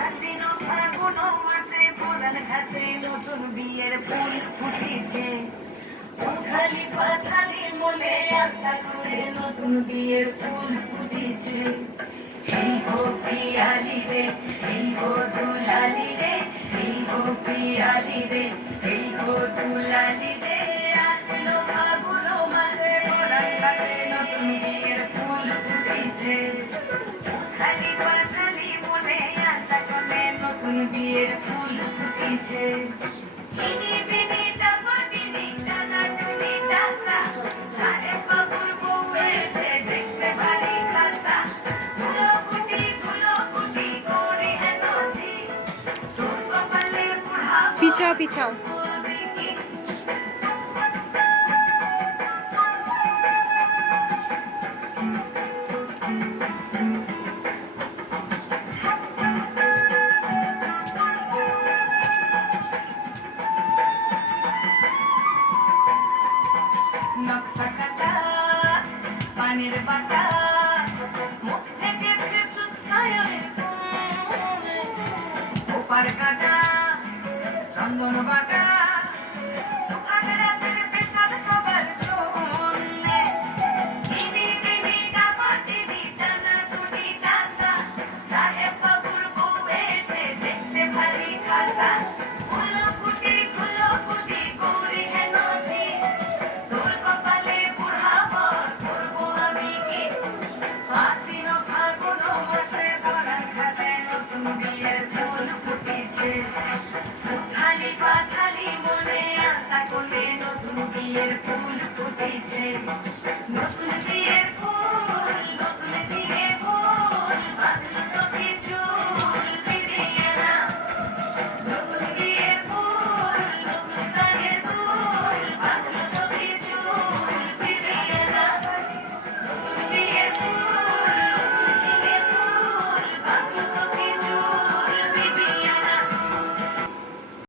আশ্বিন ফাগুন মাসে পুরান ঘাসে নতুন বিয়ের ফুল ফুটেছে। উথালি পাথালি মলে আত্মা করে নতুন বিয়ের ফুল ফুটেছে। এই গো পিয়ালি রে, এই গো দুলালি রে, এই গো পিয়ালি রে, এই গো দুলালি রে। আসলো ফাগুন মাসে পুরান ঘাসে নতুন বিয়ের ফুল ফুটেছে। উথালি পাথালি মলে আত্মা করে নতুন বিয়ের ফুল ফুটেছে। বিনি বিনি টাপা বিনি টানা টুনি টাসা, সারে বাবুর বউ এসে দেখতে ভারী খাসা। গুলোগুটি করে হেনছি, তোর কপালে বুড়া পিছাও পিছাও।